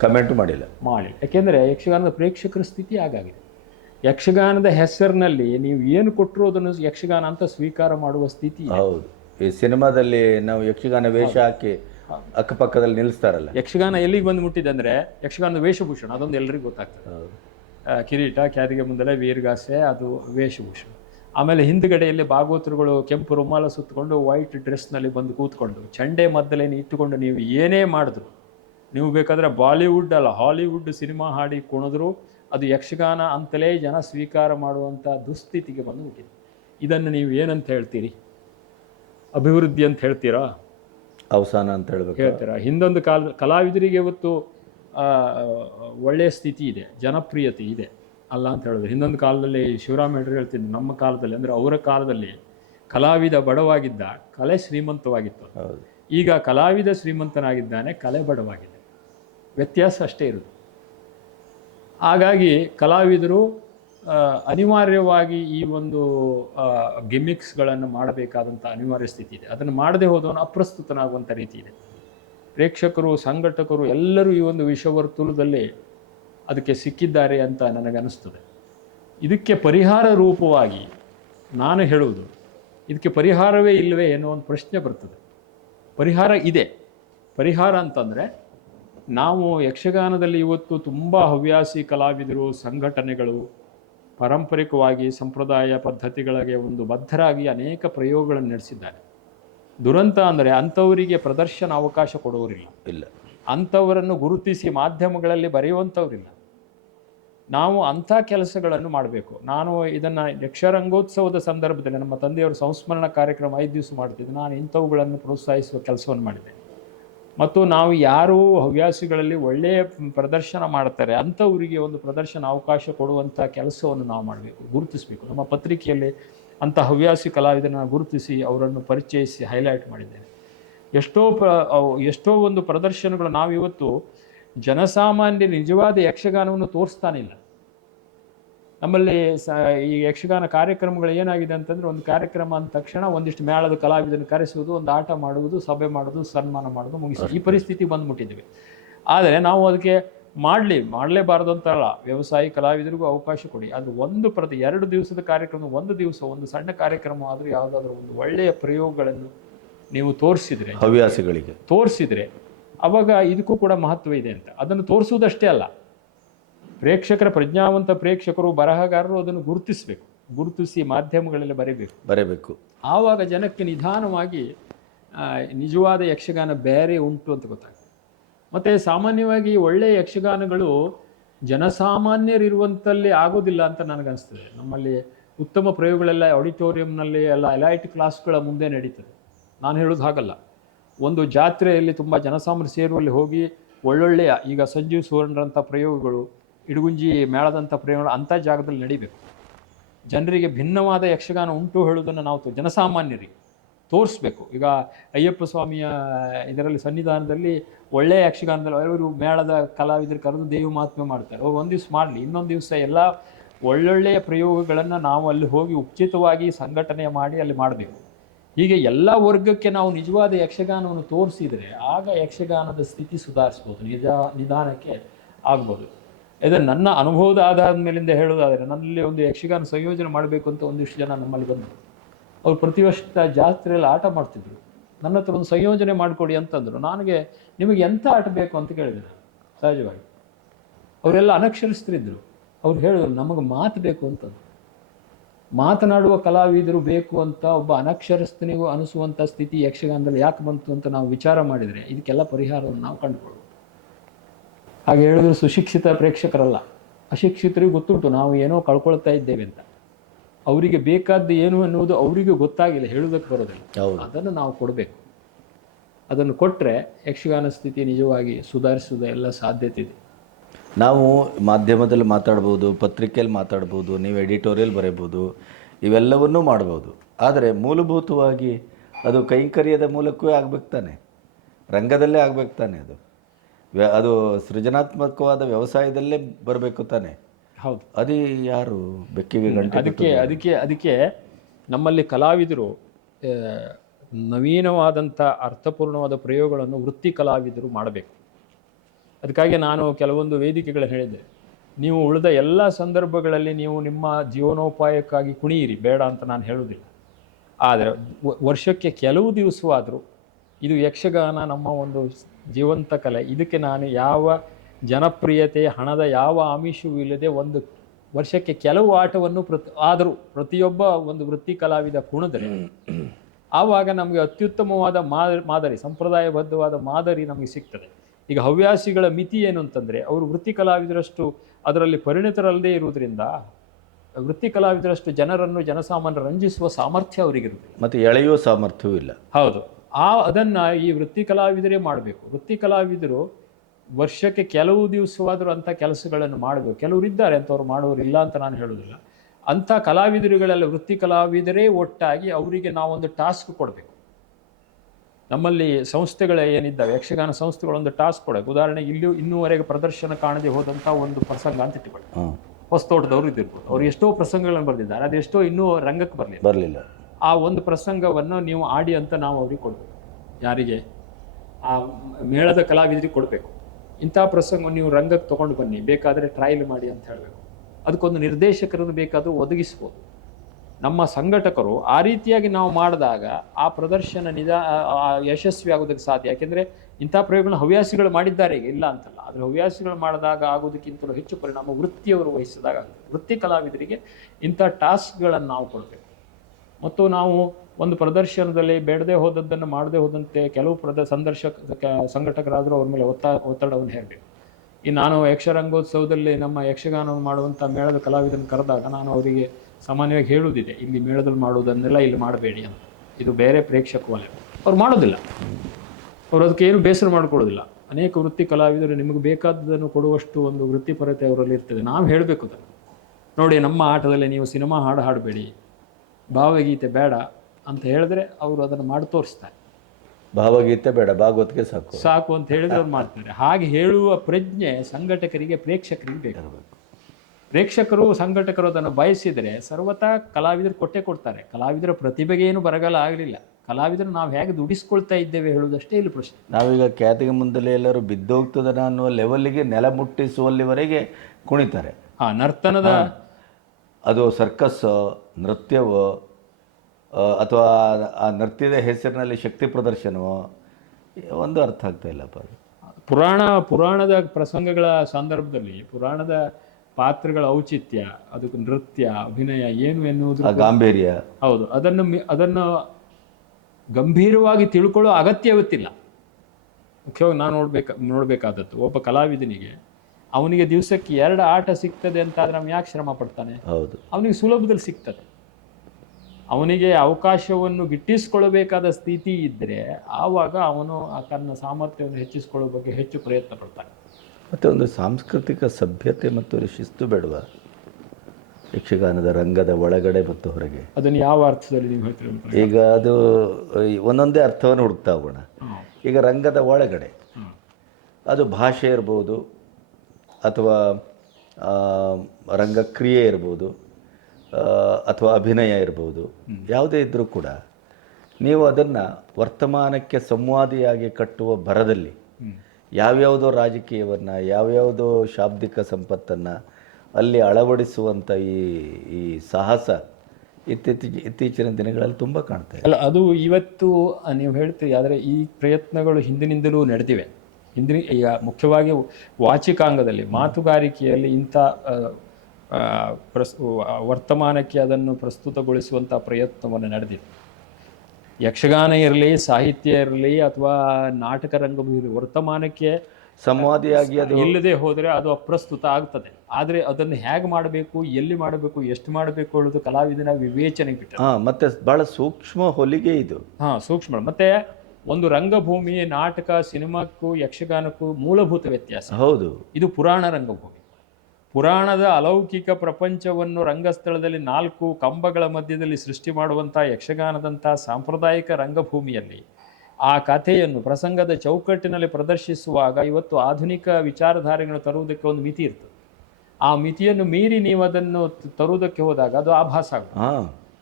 ಕಮೆಂಟ್ ಮಾಡಿಲ್ಲ. ಮಾಡಿ ಯಾಕೆಂದರೆ ಯಕ್ಷಗಾನದ ಪ್ರೇಕ್ಷಕರ ಸ್ಥಿತಿ ಹಾಗಾಗಿದೆ ಯಕ್ಷಗಾನದ ಹೆಸರಿನಲ್ಲಿ ನೀವು ಏನು ಕೊಟ್ಟರು ಅದನ್ನು ಯಕ್ಷಗಾನ ಅಂತ ಸ್ವೀಕಾರ ಮಾಡುವ ಸ್ಥಿತಿ. ಹೌದು. ಈ ಸಿನಿಮಾದಲ್ಲಿ ನಾವು ಯಕ್ಷಗಾನ ವೇಷ ಹಾಕಿ ಅಕ್ಕಪಕ್ಕದಲ್ಲಿ ನಿಲ್ಲಿಸ್ತಾರಲ್ಲ. ಯಕ್ಷಗಾನ ಎಲ್ಲಿಗೆ ಬಂದು ಮುಟ್ಟಿದೆ ಅಂದ್ರೆ ಯಕ್ಷಗಾನದ ವೇಷಭೂಷಣ ಅದೊಂದು ಎಲ್ರಿಗೂ ಗೊತ್ತಾಗ್ತದೆ. ಆ, ಕಿರೀಟ ಖ್ಯಾತಿಗೆ ಮುಂದಲೆ ವೀರ್ಗಾಸೆ ಅದು ವೇಷಭೂಷಣ. ಆಮೇಲೆ ಹಿಂದ್ಗಡೆಯಲ್ಲಿ ಭಾಗವತರುಗಳು ಕೆಂಪು ರುಮಾಲ ಸುತ್ತಕೊಂಡು ವೈಟ್ ಡ್ರೆಸ್ನಲ್ಲಿ ಬಂದು ಕೂತ್ಕೊಂಡು ಚಂಡೆ ಮದ್ದಲೇನು ಇಟ್ಟುಕೊಂಡು ನೀವು ಏನೇ ಮಾಡಿದ್ರು ನೀವು ಬೇಕಾದ್ರೆ ಬಾಲಿವುಡ್ ಅಲ್ಲ ಹಾಲಿವುಡ್ ಸಿನಿಮಾ ಹಾಡಿ ಕುಣಿದ್ರು ಅದು ಯಕ್ಷಗಾನ ಅಂತಲೇ ಜನ ಸ್ವೀಕಾರ ಮಾಡುವಂಥ ದುಸ್ಥಿತಿಗೆ ಬಂದು ಬಿಟ್ಟಿದೆ ಇದನ್ನು ನೀವು ಏನಂತ ಹೇಳ್ತೀರಿ? ಅಭಿವೃದ್ಧಿ ಅಂತ ಹೇಳ್ತೀರಾ? ಅವಸಾನ ಅಂತ ಹೇಳ್ಬೇಕು. ಹೇಳ್ತೀರಾ? ಹಿಂದೊಂದು ಕಾಲ ಕಲಾವಿದರಿಗೆ ಇವತ್ತು ಒಳ್ಳೆಯ ಸ್ಥಿತಿ ಇದೆ ಜನಪ್ರಿಯತೆ ಇದೆ ಅಲ್ಲ ಅಂತ ಹೇಳಿದ್ರು. ಹಿಂದೊಂದು ಕಾಲದಲ್ಲಿ ಶಿವರಾಮ್ ಹೆಡ್ರು ಹೇಳ್ತಿದ್ರು ನಮ್ಮ ಕಾಲದಲ್ಲಿ ಅಂದರೆ ಅವರ ಕಾಲದಲ್ಲಿ ಕಲಾವಿದ ಬಡವಾಗಿದ್ದ ಕಲೆ ಶ್ರೀಮಂತವಾಗಿತ್ತು. ಈಗ ಕಲಾವಿದ ಶ್ರೀಮಂತನಾಗಿದ್ದಾನೆ ಕಲೆ ಬಡವಾಗಿದೆ. ವ್ಯತ್ಯಾಸ ಅಷ್ಟೇ ಇರೋದು. ಹಾಗಾಗಿ ಕಲಾವಿದರು ಅನಿವಾರ್ಯವಾಗಿ ಈ ಒಂದು ಗಿಮಿಕ್ಸ್ಗಳನ್ನು ಮಾಡಬೇಕಾದಂಥ ಅನಿವಾರ್ಯ ಸ್ಥಿತಿ ಇದೆ. ಅದನ್ನು ಮಾಡದೆ ಹೋದವನು ಅಪ್ರಸ್ತುತನಾಗುವಂಥ ರೀತಿ ಇದೆ. ಪ್ರೇಕ್ಷಕರು, ಸಂಘಟಕರು ಎಲ್ಲರೂ ಈ ಒಂದು ವಿಷವರ್ತುಲದಲ್ಲಿ ಅದಕ್ಕೆ ಸಿಕ್ಕಿದ್ದಾರೆ ಅಂತ ನನಗನ್ನಿಸ್ತದೆ. ಇದಕ್ಕೆ ಪರಿಹಾರ ರೂಪವಾಗಿ ನಾನು ಹೇಳುವುದು, ಇದಕ್ಕೆ ಪರಿಹಾರವೇ ಇಲ್ಲವೇ ಎನ್ನುವ ಒಂದು ಪ್ರಶ್ನೆ ಬರ್ತದೆ. ಪರಿಹಾರ ಇದೆ. ಪರಿಹಾರ ಅಂತಂದರೆ ನಾವು ಯಕ್ಷಗಾನದಲ್ಲಿ ಇವತ್ತು ತುಂಬ ಹವ್ಯಾಸಿ ಕಲಾವಿದರು, ಸಂಘಟನೆಗಳು ಪಾರಂಪರಿಕವಾಗಿ ಸಂಪ್ರದಾಯ ಪದ್ಧತಿಗಳಿಗೆ ಒಂದು ಬದ್ಧರಾಗಿ ಅನೇಕ ಪ್ರಯೋಗಗಳನ್ನು ನಡೆಸಿದ್ದಾರೆ. ದುರಂತ ಅಂದರೆ ಅಂಥವರಿಗೆ ಪ್ರದರ್ಶನ ಅವಕಾಶ ಕೊಡೋರಿಲ್ಲ ಇಲ್ಲ. ಅಂಥವರನ್ನು ಗುರುತಿಸಿ ಮಾಧ್ಯಮಗಳಲ್ಲಿ ಬರೆಯುವಂಥವ್ರಿಲ್ಲ. ನಾವು ಅಂಥ ಕೆಲಸಗಳನ್ನು ಮಾಡಬೇಕು. ನಾನು ಇದನ್ನು ಯಕ್ಷರಂಗೋತ್ಸವದ ಸಂದರ್ಭದಲ್ಲಿ ನಮ್ಮ ತಂದೆಯವರು ಸಂಸ್ಮರಣ ಕಾರ್ಯಕ್ರಮ ಐದು ದಿವಸ ಮಾಡ್ತಿದ್ದೆ ನಾನು ಇಂಥವುಗಳನ್ನು ಪ್ರೋತ್ಸಾಹಿಸುವ ಕೆಲಸವನ್ನು ಮಾಡಿದೆ. ಮತ್ತು ನಾವು ಯಾರು ಹವ್ಯಾಸಿಗಳಲ್ಲಿ ಒಳ್ಳೆಯ ಪ್ರದರ್ಶನ ಮಾಡ್ತಾರೆ ಅಂಥವರಿಗೆ ಒಂದು ಪ್ರದರ್ಶನ ಅವಕಾಶ ಕೊಡುವಂಥ ಕೆಲಸವನ್ನು ನಾವು ಮಾಡಬೇಕು, ಗುರುತಿಸಬೇಕು. ನಮ್ಮ ಪತ್ರಿಕೆಯಲ್ಲಿ ಅಂಥ ಹವ್ಯಾಸಿ ಕಲಾವಿದರನ್ನು ಗುರುತಿಸಿ ಅವರನ್ನು ಪರಿಚಯಿಸಿ ಹೈಲೈಟ್ ಮಾಡಿದ್ದೇನೆ ಎಷ್ಟೋ ಪ್ರ ಎಷ್ಟೋ ಒಂದು ಪ್ರದರ್ಶನಗಳು ನಾವಿವತ್ತು ಜನಸಾಮಾನ್ಯ ನಿಜವಾದ ಯಕ್ಷಗಾನವನ್ನು ತೋರಿಸ್ತಾನಿಲ್ಲ ನಮ್ಮಲ್ಲಿ ಸ ಈ ಯಕ್ಷಗಾನ ಕಾರ್ಯಕ್ರಮಗಳು ಏನಾಗಿದೆ ಅಂತಂದ್ರೆ ಒಂದು ಕಾರ್ಯಕ್ರಮ ಅಂದ ತಕ್ಷಣ ಒಂದಿಷ್ಟು ಮೇಳದ ಕಲಾವಿದನ ಕರೆಸುವುದು ಒಂದು ಆಟ ಮಾಡುವುದು ಸಭೆ ಮಾಡೋದು ಸನ್ಮಾನ ಮಾಡೋದು ಮುಗಿಸಿ ಈ ಪರಿಸ್ಥಿತಿ ಬಂದ್ಬಿಟ್ಟಿದ್ದೀವಿ ಆದರೆ ನಾವು ಅದಕ್ಕೆ ಮಾಡಲಿ ಮಾಡಲೇಬಾರದು ಅಂತಲ್ಲ. ವ್ಯವಸಾಯಿ ಕಲಾವಿದರಿಗೂ ಅವಕಾಶ ಕೊಡಿ. ಅದು ಒಂದು ಪ್ರತಿ ಎರಡು ದಿವಸದ ಕಾರ್ಯಕ್ರಮ ಒಂದು ದಿವಸ ಒಂದು ಸಣ್ಣ ಕಾರ್ಯಕ್ರಮ ಆದರೂ ಯಾವುದಾದ್ರೂ ಒಂದು ಒಳ್ಳೆಯ ಪ್ರಯೋಗಗಳನ್ನು ನೀವು ತೋರಿಸಿದ್ರೆ ಹವ್ಯಾಸಗಳಿಗೆ. ತೋರಿಸಿದ್ರೆ ಅವಾಗ ಇದಕ್ಕೂ ಕೂಡ ಮಹತ್ವ ಇದೆ ಅಂತ. ಅದನ್ನು ತೋರಿಸುವುದಷ್ಟೇ ಅಲ್ಲ. ಪ್ರೇಕ್ಷಕರ ಪ್ರಜ್ಞಾವಂತ ಪ್ರೇಕ್ಷಕರು ಬರಹಗಾರರು ಅದನ್ನು ಗುರುತಿಸಬೇಕು. ಗುರುತಿಸಿ ಮಾಧ್ಯಮಗಳಲ್ಲಿ ಬರೀಬೇಕು. ಬರೀಬೇಕು. ಆವಾಗ ಜನಕ್ಕೆ ನಿಧಾನವಾಗಿ ನಿಜವಾದ ಯಕ್ಷಗಾನ ಬೇರೆ ಉಂಟು ಅಂತ ಗೊತ್ತಾಗ್ತದೆ. ಮತ್ತು ಸಾಮಾನ್ಯವಾಗಿ ಒಳ್ಳೆಯ ಯಕ್ಷಗಾನಗಳು ಜನಸಾಮಾನ್ಯರಿರುವಂಥಲ್ಲಿ ಆಗೋದಿಲ್ಲ ಅಂತ ನನಗನ್ನಿಸ್ತದೆ ನಮ್ಮಲ್ಲಿ ಉತ್ತಮ ಪ್ರಯೋಗಗಳೆಲ್ಲ ಆಡಿಟೋರಿಯಂನಲ್ಲಿ ಎಲ್ಲ ಎಲೈಟ್ ಕ್ಲಾಸ್ಗಳ ಮುಂದೆ ನಡೀತದೆ. ನಾನು ಹೇಳೋದು ಹಾಗಲ್ಲ. ಒಂದು ಜಾತ್ರೆಯಲ್ಲಿ ತುಂಬ ಜನಸಾಮಾನ್ಯ ಸೇರುವಲ್ಲಿ ಹೋಗಿ ಒಳ್ಳೊಳ್ಳೆಯ ಈಗ ಸಂಜೀವ್ ಸುವರ್ಣರಂಥ ಪ್ರಯೋಗಗಳು ಇಡಗುಂಜಿ ಮೇಳದಂಥ ಪ್ರಯೋಗಗಳು ಅಂಥ ಜಾಗದಲ್ಲಿ ನಡಿಬೇಕು. ಜನರಿಗೆ ಭಿನ್ನವಾದ ಯಕ್ಷಗಾನ ಉಂಟು ಹೇಳುವುದನ್ನು ನಾವು ಜನಸಾಮಾನ್ಯರಿಗೆ ತೋರಿಸ್ಬೇಕು. ಈಗ ಅಯ್ಯಪ್ಪ ಸ್ವಾಮಿಯ ಇದರಲ್ಲಿ ಸನ್ನಿಧಾನದಲ್ಲಿ ಒಳ್ಳೆಯ ಯಕ್ಷಗಾನದಲ್ಲಿ ಅವರು ಮೇಳದ ಕಲಾವಿದರು ಕರೆದು ದೇವಿ ಮಹಾತ್ಮೆ ಮಾಡ್ತಾರೆ. ಅವ್ರು ಒಂದು ದಿವಸ ಮಾಡಲಿ, ಇನ್ನೊಂದು ದಿವಸ ಎಲ್ಲ ಒಳ್ಳೊಳ್ಳೆಯ ಪ್ರಯೋಗಗಳನ್ನು ನಾವು ಅಲ್ಲಿ ಹೋಗಿ ಉಚಿತವಾಗಿ ಸಂಘಟನೆ ಮಾಡಿ ಅಲ್ಲಿ ಮಾಡಬೇಕು. ಹೀಗೆ ಎಲ್ಲ ವರ್ಗಕ್ಕೆ ನಾವು ನಿಜವಾದ ಯಕ್ಷಗಾನವನ್ನು ತೋರಿಸಿದರೆ ಆಗ ಯಕ್ಷಗಾನದ ಸ್ಥಿತಿ ಸುಧಾರಿಸ್ಬೋದು, ನಿಜ, ನಿಧಾನಕ್ಕೆ ಆಗ್ಬೋದು. ಇದು ನನ್ನ ಅನುಭವದ ಆಧಾರದ ಮೇಲಿಂದ ಹೇಳೋದಾದರೆ, ನನ್ನಲ್ಲಿ ಒಂದು ಯಕ್ಷಗಾನ ಸಂಯೋಜನೆ ಮಾಡಬೇಕು ಅಂತ ಒಂದಿಷ್ಟು ಜನ ನಮ್ಮಲ್ಲಿ ಬಂದರು. ಅವ್ರು ಪ್ರತಿ ವರ್ಷ ಜಾತ್ರೆಯಲ್ಲಿ ಆಟ ಮಾಡ್ತಿದ್ರು. ನನ್ನ ಹತ್ರ ಒಂದು ಸಂಯೋಜನೆ ಮಾಡಿಕೊಡಿ ಅಂತಂದರು. ನನಗೆ ನಿಮಗೆ ಎಂಥ ಆಟ ಬೇಕು ಅಂತ ಕೇಳಿದರು. ಸಹಜವಾಗಿ. ಅವರೆಲ್ಲ ಅನಕ್ಷರಸ್ಥರಿದ್ದರು ಅವ್ರು ಹೇಳಿದ್ರು, ನಮಗೆ ಮಾತು ಬೇಕು ಅಂತಂದರು. ಮಾತನಾಡುವ ಕಲಾವಿದರು ಬೇಕು ಅಂತ ಒಬ್ಬ ಅನಕ್ಷರಸ್ಥನಿಗೂ ಅನಿಸುವಂಥ ಸ್ಥಿತಿ ಯಕ್ಷಗಾನದಲ್ಲಿ ಯಾಕೆ ಬಂತು ಅಂತ ನಾವು ವಿಚಾರ ಮಾಡಿದರೆ, ಇದಕ್ಕೆಲ್ಲ ಪರಿಹಾರವನ್ನು ನಾವು ಕಂಡುಕೊಳ್ಳೋದು. ಹಾಗೆ ಹೇಳಿದ್ರು ಸುಶಿಕ್ಷಿತ ಪ್ರೇಕ್ಷಕರಲ್ಲ. ಅಶಿಕ್ಷಿತರಿಗೆ ಗೊತ್ತುಂಟು ನಾವು ಏನೋ ಕಳ್ಕೊಳ್ತಾ ಇದ್ದೇವೆ ಅಂತ. ಅವರಿಗೆ ಬೇಕಾದ್ದು ಏನು ಅನ್ನುವುದು ಅವರಿಗೂ ಗೊತ್ತಾಗಿಲ್ಲ ಹೇಳೋದಕ್ಕೆ ಬರೋದಿಲ್ಲ. ಹೌದು. ಅದನ್ನು ನಾವು ಕೊಡಬೇಕು. ಅದನ್ನು ಕೊಟ್ಟರೆ ಯಕ್ಷಗಾನ ಸ್ಥಿತಿ ನಿಜವಾಗಿ ಸುಧಾರಿಸುವುದು ಎಲ್ಲ ಸಾಧ್ಯತೆ ಇದೆ. ನಾವು ಮಾಧ್ಯಮದಲ್ಲಿ ಮಾತಾಡ್ಬೋದು ಪತ್ರಿಕೆಯಲ್ಲಿ ಮಾತಾಡ್ಬೋದು ನೀವು ಎಡಿಟೋರಿಯಲ್ ಬರೀಬೋದು ಇವೆಲ್ಲವನ್ನೂ ಮಾಡ್ಬೋದು. ಆದರೆ ಮೂಲಭೂತವಾಗಿ ಅದು ಕೈಂಕರ್ಯದ ಮೂಲಕವೇ ಆಗ್ಬೇಕು ತಾನೆ. ರಂಗದಲ್ಲೇ ಆಗ್ಬೇಕು ತಾನೆ ಅದು. ಅದು ಸೃಜನಾತ್ಮಕವಾದ ವ್ಯವಸಾಯದಲ್ಲೇ ಬರಬೇಕು ತಾನೆ. ಹೌದು. ಅದೇ ಯಾರು ಬೆಕ್ಕಿಗೆ ಗಂಟೆ ಅದಕ್ಕೆ ಅದಕ್ಕೆ ಅದಕ್ಕೆ ನಮ್ಮಲ್ಲಿ ಕಲಾವಿದರು ನವೀನವಾದಂಥ ಅರ್ಥಪೂರ್ಣವಾದ ಪ್ರಯೋಗಗಳನ್ನು ವೃತ್ತಿ ಕಲಾವಿದರು ಮಾಡಬೇಕು. ಅದಕ್ಕಾಗಿ ನಾನು ಕೆಲವೊಂದು ವೇದಿಕೆಗಳು ಹೇಳಿದ್ದೆ. ನೀವು ಉಳಿದ ಎಲ್ಲ ಸಂದರ್ಭಗಳಲ್ಲಿ ನೀವು ನಿಮ್ಮ ಜೀವನೋಪಾಯಕ್ಕಾಗಿ ಕುಣಿಯಿರಿ ಬೇಡ ಅಂತ ನಾನು ಹೇಳುವುದಿಲ್ಲ. ಆದರೆ ವರ್ಷಕ್ಕೆ ಕೆಲವು ದಿವಸವಾದರೂ ಇದು ಯಕ್ಷಗಾನ ನಮ್ಮ ಒಂದು ಜೀವಂತ ಕಲೆ. ಇದಕ್ಕೆ ನಾನು ಯಾವ ಜನಪ್ರಿಯತೆ ಹಣದ ಯಾವ ಆಮಿಷವೂ ಇಲ್ಲದೆ ಒಂದು ವರ್ಷಕ್ಕೆ ಕೆಲವು ಆಟವನ್ನು ಪ್ರತಿ ಆದರೂ ಪ್ರತಿಯೊಬ್ಬ ಒಂದು ವೃತ್ತಿ ಕಲಾವಿದ ಕುಣಿದರೆ ಆವಾಗ ನಮಗೆ ಅತ್ಯುತ್ತಮವಾದ ಮಾದರಿ ಮಾದರಿ ಸಂಪ್ರದಾಯಬದ್ಧವಾದ ಮಾದರಿ ನಮಗೆ ಸಿಗ್ತದೆ. ಈಗ ಹವ್ಯಾಸಿಗಳ ಮಿತಿ ಏನು ಅಂತಂದರೆ ಅವರು ವೃತ್ತಿ ಕಲಾವಿದರಷ್ಟು ಅದರಲ್ಲಿ ಪರಿಣಿತರಲ್ಲದೆ ಇರುವುದರಿಂದ ವೃತ್ತಿ ಕಲಾವಿದರಷ್ಟು ಜನರನ್ನು ಜನಸಾಮಾನ್ಯರು ರಂಜಿಸುವ ಸಾಮರ್ಥ್ಯ ಅವರಿಗಿರುತ್ತೆ ಮತ್ತು ಎಳೆಯುವ ಸಾಮರ್ಥ್ಯವೂ ಇಲ್ಲ. ಹೌದು. ಆ ಅದನ್ನು ಈ ವೃತ್ತಿ ಕಲಾವಿದರೇ ಮಾಡಬೇಕು. ವೃತ್ತಿ ಕಲಾವಿದರು ವರ್ಷಕ್ಕೆ ಕೆಲವು ದಿವಸವಾದರೂ ಅಂಥ ಕೆಲಸಗಳನ್ನು ಮಾಡಬೇಕು. ಕೆಲವರು ಇದ್ದಾರೆ ಅಂಥವ್ರು ಮಾಡೋರು ಇಲ್ಲ ಅಂತ ನಾನು ಹೇಳೋದಿಲ್ಲ ಅಂಥ ಕಲಾವಿದರುಗಳೆಲ್ಲ ವೃತ್ತಿ ಕಲಾವಿದರೇ ಒಟ್ಟಾಗಿ ಅವರಿಗೆ ನಾವೊಂದು ಟಾಸ್ಕ್ ಕೊಡಬೇಕು. ನಮ್ಮಲ್ಲಿ ಸಂಸ್ಥೆಗಳು ಏನಿದ್ದಾವೆ? ಯಕ್ಷಗಾನ ಸಂಸ್ಥೆಗಳೊಂದು ಟಾಸ್ಕ್ ಕೊಡಬೇಕು ಉದಾಹರಣೆಗೆ ಇಲ್ಲೂ ಇನ್ನೂವರೆಗೆ ಪ್ರದರ್ಶನ ಕಾಣದೆ ಹೋದಂಥ ಒಂದು ಪ್ರಸಂಗ ಅಂತ ಇಟ್ಟುಕೊಳ್ಳಿ ಹೊಸ ಹೊಸತೋಟದವರು ಇದ್ದಿರ್ಬೋದು. ಅವ್ರು ಎಷ್ಟೋ ಪ್ರಸಂಗಗಳನ್ನು ಬರೆದಿದ್ದಾರೆ. ಅದೆಷ್ಟೋ ಇನ್ನೂ ರಂಗಕ್ಕೆ ಬರಲಿಲ್ಲ. ಬರಲಿಲ್ಲ. ಆ ಒಂದು ಪ್ರಸಂಗವನ್ನು ನೀವು ಆಡಿ ಅಂತ ನಾವು ಅವ್ರಿಗೆ ಕೊಡಬೇಕು. ಯಾರಿಗೆ? ಆ ಮೇಳದ ಕಲಾವಿದರಿಗೆ ಕೊಡಬೇಕು. ಇಂಥ ಪ್ರಸಂಗ ನೀವು ರಂಗಕ್ಕೆ ತೊಗೊಂಡು ಬನ್ನಿ. ಬೇಕಾದರೆ ಟ್ರಯಲ್ ಮಾಡಿ ಅಂತ ಹೇಳಬೇಕು. ಅದಕ್ಕೊಂದು ನಿರ್ದೇಶಕರನ್ನು ಬೇಕಾದರೂ ಒದಗಿಸ್ಬೋದು. ನಮ್ಮ ಸಂಘಟಕರು ಆ ರೀತಿಯಾಗಿ ನಾವು ಮಾಡಿದಾಗ ಆ ಪ್ರದರ್ಶನ ನಿಧಾ ಯಶಸ್ವಿ ಆಗೋದಕ್ಕೆ ಸಾಧ್ಯ. ಯಾಕೆಂದರೆ ಇಂಥ ಪ್ರಯೋಗಗಳನ್ನ ಹವ್ಯಾಸಿಗಳು ಮಾಡಿದ್ದಾರೆ ಇಲ್ಲ ಅಂತಲ್ಲ. ಆದರೆ ಹವ್ಯಾಸಿಗಳು ಮಾಡಿದಾಗ ಆಗೋದಕ್ಕಿಂತಲೂ ಹೆಚ್ಚು ಪರಿಣಾಮ ವೃತ್ತಿಯವರು ವಹಿಸಿದಾಗ ವೃತ್ತಿ ಕಲಾವಿದರಿಗೆ ಇಂಥ ಟಾಸ್ಕ್ಗಳನ್ನು ನಾವು ಕೊಡಬೇಕು. ಮತ್ತು ನಾವು ಒಂದು ಪ್ರದರ್ಶನದಲ್ಲಿ ಬೇಡದೆ ಹೋದದ್ದನ್ನು ಮಾಡದೆ ಹೋದಂತೆ ಕೆಲವು ಪ್ರದ ಸಂದರ್ಶಕ ಸಂಘಟಕರಾದರೂ ಅವ್ರ ಮೇಲೆ ಒತ್ತ ಒತ್ತಡವನ್ನು ಹೇರಬೇಕು. ಈ ನಾನು ಯಕ್ಷರಂಗೋತ್ಸವದಲ್ಲಿ ನಮ್ಮ ಯಕ್ಷಗಾನವನ್ನು ಮಾಡುವಂಥ ಮೇಳದ ಕಲಾವಿದನ ಕರೆದಾಗ ನಾನು ಅವರಿಗೆ ಸಾಮಾನ್ಯವಾಗಿ ಹೇಳುವುದಿದೆ, ಇಲ್ಲಿ ಮೇಳದಲ್ಲಿ ಮಾಡುವುದನ್ನೆಲ್ಲ ಇಲ್ಲಿ ಮಾಡಬೇಡಿ ಅಂತ. ಇದು ಬೇರೆ ಪ್ರೇಕ್ಷಕ ವಲಯ ಅವ್ರು ಮಾಡೋದಿಲ್ಲ. ಅವರು ಅದಕ್ಕೆ ಏನು ಬೇಸರ ಮಾಡಿಕೊಡೋದಿಲ್ಲ ಅನೇಕ ವೃತ್ತಿ ಕಲಾವಿದರು ನಿಮಗೆ ಬೇಕಾದದನ್ನು ಕೊಡುವಷ್ಟು ಒಂದು ವೃತ್ತಿಪರತೆ ಅವರಲ್ಲಿ ಇರ್ತದೆ ನಾವು ಹೇಳಬೇಕು ಅದನ್ನು. ನೋಡಿ, ನಮ್ಮ ಆಟದಲ್ಲಿ ನೀವು ಸಿನಿಮಾ ಹಾಡು ಹಾಡಬೇಡಿ. ಭಾವಗೀತೆ ಬೇಡ ಅಂತ ಹೇಳಿದ್ರೆ ಅವರು ಅದನ್ನು ಮಾಡಿ ತೋರಿಸ್ತಾರೆ. ಭಾವಗೀತೆ ಬೇಡ ಭಾಗವತ್ಗೆ ಸಾಕು. ಸಾಕು ಅಂತ ಹೇಳಿದ್ರೆ ಅವ್ರು ಮಾಡ್ತಾರೆ. ಹಾಗೆ ಹೇಳುವ ಪ್ರಜ್ಞೆ ಸಂಘಟಕರಿಗೆ ಪ್ರೇಕ್ಷಕರಿಗೆ ಬೇಕಾಗಬೇಕು ಪ್ರೇಕ್ಷಕರು ಸಂಘಟಕರು ಅದನ್ನು ಬಯಸಿದರೆ ಸರ್ವತಾ ಕಲಾವಿದರು ಕೊಟ್ಟೆ ಕೊಡ್ತಾರೆ. ಕಲಾವಿದರ ಪ್ರತಿಭೆಗೆ ಏನು ಬರಗಾಲ ಆಗಲಿಲ್ಲ. ಕಲಾವಿದರು ನಾವು ಹೇಗೆ ದುಡಿಸ್ಕೊಳ್ತಾ ಇದ್ದೇವೆ ಹೇಳುವುದಷ್ಟೇ ಇಲ್ಲಿ ಪ್ರಶ್ನೆ. ನಾವೀಗ ಖ್ಯಾತಿಗೆ ಮುಂದಲೇ ಎಲ್ಲರೂ ಬಿದ್ದೋಗ್ತದನ ಅನ್ನುವ ಲೆವೆಲ್ಗೆ ನೆಲ ಮುಟ್ಟಿಸುವಲ್ಲಿವರೆಗೆ ಕುಣಿತಾರೆ. ಹಾ ನರ್ತನದ ಅದು ಸರ್ಕಸ್ ನೃತ್ಯವೋ ಅಥವಾ ಆ ನೃತ್ಯದ ಹೆಸರಿನಲ್ಲಿ ಶಕ್ತಿ ಪ್ರದರ್ಶನವೋ ಒಂದು ಅರ್ಥ ಆಗ್ತಾ ಇಲ್ಲಪ್ಪ ಅದು. ಪುರಾಣ ಪುರಾಣದ ಪ್ರಸಂಗಗಳ ಸಂದರ್ಭದಲ್ಲಿ ಪುರಾಣದ ಪಾತ್ರಗಳ ಔಚಿತ್ಯ ಅದಕ್ಕೆ ನೃತ್ಯ ಅಭಿನಯ ಏನು ಎನ್ನುವುದು ಆ ಗಾಂಭೀರ್ಯ. ಹೌದು. ಅದನ್ನು ಮಿ- ಅದನ್ನು ಗಂಭೀರವಾಗಿ ತಿಳ್ಕೊಳ್ಳೋ ಅಗತ್ಯವತ್ತಿಲ್ಲ. ಮುಖ್ಯವಾಗಿ ನಾನು ನೋಡ್ಬೇಕ ನೋಡಬೇಕಾದದ್ದು ಒಬ್ಬ ಕಲಾವಿದನಿಗೆ ಅವನಿಗೆ ದಿವಸಕ್ಕೆ ಎರಡು ಆಟ ಸಿಗ್ತದೆ ಅಂತ ಆದ್ರೆ ಅವ್ನು ಯಾಕೆ ಶ್ರಮ ಪಡ್ತಾನೆ? ಹೌದು. ಅವನಿಗೆ ಸುಲಭದಲ್ಲಿ ಸಿಗ್ತದೆ. ಅವನಿಗೆ ಅವಕಾಶವನ್ನು ಗಿಟ್ಟಿಸ್ಕೊಳ್ಬೇಕಾದ ಸ್ಥಿತಿ ಇದ್ದರೆ ಆವಾಗ ಅವನು ಆ ತನ್ನ ಸಾಮರ್ಥ್ಯವನ್ನು ಹೆಚ್ಚಿಸ್ಕೊಳ್ಳೋ ಬಗ್ಗೆ ಹೆಚ್ಚು ಪ್ರಯತ್ನ ಪಡ್ತಾನೆ. ಮತ್ತು ಒಂದು ಸಾಂಸ್ಕೃತಿಕ ಸಭ್ಯತೆ ಮತ್ತು ಶಿಸ್ತು ಬೇಡವಾ? ಯಕ್ಷಗಾನದ ರಂಗದ ಒಳಗಡೆ ಮತ್ತು ಹೊರಗೆ? ಅದನ್ನು ಯಾವ ಅರ್ಥದಲ್ಲಿ ನೀವು ಹೇಳ್ತೀರಿ ಈಗ ಅದು ಒಂದೊಂದೇ ಅರ್ಥವನ್ನು ಹುಡುಕ್ತಾ ಹೋಗೋಣ. ಈಗ ರಂಗದ ಒಳಗಡೆ. ಅದು ಭಾಷೆ ಇರ್ಬೋದು ಅಥವಾ ರಂಗಕ್ರಿಯೆ ಇರ್ಬೋದು. ಅಥವಾ ಅಭಿನಯ ಇರ್ಬೋದು ಯಾವುದೇ ಇದ್ದರೂ ಕೂಡ ನೀವು ಅದನ್ನು ವರ್ತಮಾನಕ್ಕೆ ಸಂವಾದಿಯಾಗಿ ಕಟ್ಟುವ ಭರದಲ್ಲಿ. ಯಾವ್ಯಾವುದೋ ರಾಜಕೀಯವನ್ನು, ಯಾವ್ಯಾವುದೋ ಶಾಬ್ದಿಕ ಸಂಪತ್ತನ್ನು ಅಲ್ಲಿ ಅಳವಡಿಸುವಂಥ ಈ ಈ ಸಾಹಸ ಇತ್ತೀಚಿಗೆ ಇತ್ತೀಚಿನ ದಿನಗಳಲ್ಲಿ ತುಂಬ ಕಾಣ್ತಾ ಅಲ್ಲ, ಅದು ಇವತ್ತು ನೀವು ಹೇಳ್ತೀರಿ, ಆದರೆ ಈ ಪ್ರಯತ್ನಗಳು ಹಿಂದಿನಿಂದಲೂ ನಡೆದಿವೆ ಹಿಂದಿನ, ಈಗ ಮುಖ್ಯವಾಗಿ ವಾಚಿಕಾಂಗದಲ್ಲಿ, ಮಾತುಗಾರಿಕೆಯಲ್ಲಿ ಇಂಥ ಪ್ರಸ್ ವರ್ತಮಾನಕ್ಕೆ ಅದನ್ನು ಪ್ರಸ್ತುತಗೊಳಿಸುವಂಥ ಪ್ರಯತ್ನವನ್ನು ನಡೆದಿತ್ತು ಯಕ್ಷಗಾನ ಇರಲಿ ಸಾಹಿತ್ಯ ಇರಲಿ ಅಥವಾ ನಾಟಕ ರಂಗಭೂಮಿ ಇರಲಿ ವರ್ತಮಾನಕ್ಕೆ ಸಂವಾದಿಯಾಗಿ ಅದು ಇಲ್ಲದೆ ಹೋದರೆ ಅದು ಅಪ್ರಸ್ತುತ ಆಗ್ತದೆ. ಆದರೆ ಅದನ್ನು ಹೇಗೆ ಮಾಡಬೇಕು ಎಲ್ಲಿ ಮಾಡಬೇಕು ಎಷ್ಟು ಮಾಡಬೇಕು ಅನ್ನೋದು ಕಲಾವಿದನ ವಿವೇಚನೆ ಬಿಟ್ಟು ಹಾಂ ಮತ್ತೆ ಭಾಳ ಸೂಕ್ಷ್ಮ ಹೊಲಿಗೆ ಇದು. ಹಾಂ ಸೂಕ್ಷ್ಮ. ಮತ್ತೆ ಒಂದು ರಂಗಭೂಮಿ ನಾಟಕ ಸಿನಿಮಾಕ್ಕೂ ಯಕ್ಷಗಾನಕ್ಕೂ ಮೂಲಭೂತ ವ್ಯತ್ಯಾಸ. ಹೌದು. ಇದು ಪುರಾಣ ರಂಗಭೂಮಿ. ಪುರಾಣದ ಅಲೌಕಿಕ ಪ್ರಪಂಚವನ್ನು ರಂಗಸ್ಥಳದಲ್ಲಿ ನಾಲ್ಕು ಕಂಬಗಳ ಮಧ್ಯದಲ್ಲಿ ಸೃಷ್ಟಿ ಮಾಡುವಂಥ ಯಕ್ಷಗಾನದಂಥ ಸಾಂಪ್ರದಾಯಿಕ ರಂಗಭೂಮಿಯಲ್ಲಿ ಆ ಕಥೆಯನ್ನು ಪ್ರಸಂಗದ ಚೌಕಟ್ಟಿನಲ್ಲಿ ಪ್ರದರ್ಶಿಸುವಾಗ ಇವತ್ತು ಆಧುನಿಕ ವಿಚಾರಧಾರೆಗಳನ್ನು ತರುವುದಕ್ಕೆ ಒಂದು ಮಿತಿ ಇರ್ತದೆ. ಆ ಮಿತಿಯನ್ನು ಮೀರಿ ನೀವು ಅದನ್ನು ತರುವುದಕ್ಕೆ ಹೋದಾಗ ಅದು ಆಭಾಸ ಆಗ್ತದೆ.